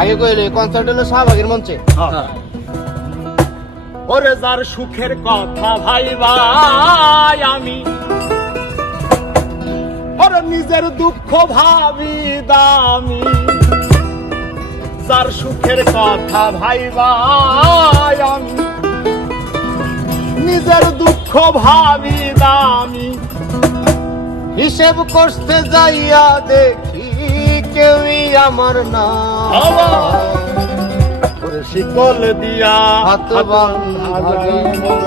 আগে কইলে কনসার্ট হলো শাহবাগের মঞ্চে। হ্যাঁ। হ্যাঁ। ওরে যার সুখের কথা ভাই ভাই আমি। ওরে নিজের দুঃখ ভাবি দামি। যার সুখের কথা ভাই ভাই আমি। নিজের দুঃখ ভাবি দামি। হিসেব করতে যাইয়া দেখি দেবী আমার নাম শিকল দিয়া হাত বান্ধা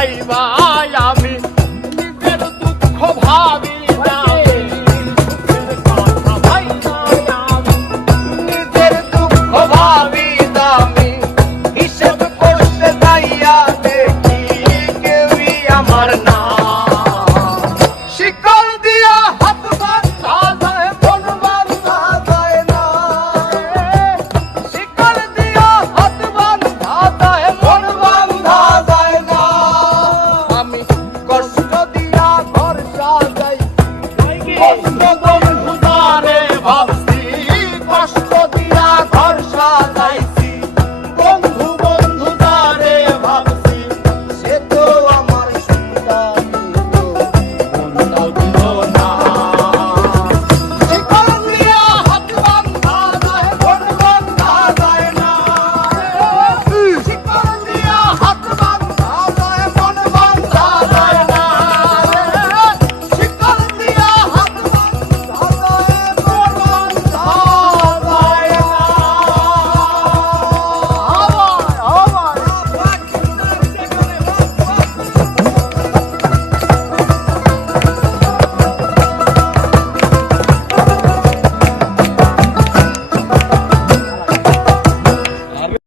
ভাই ভাই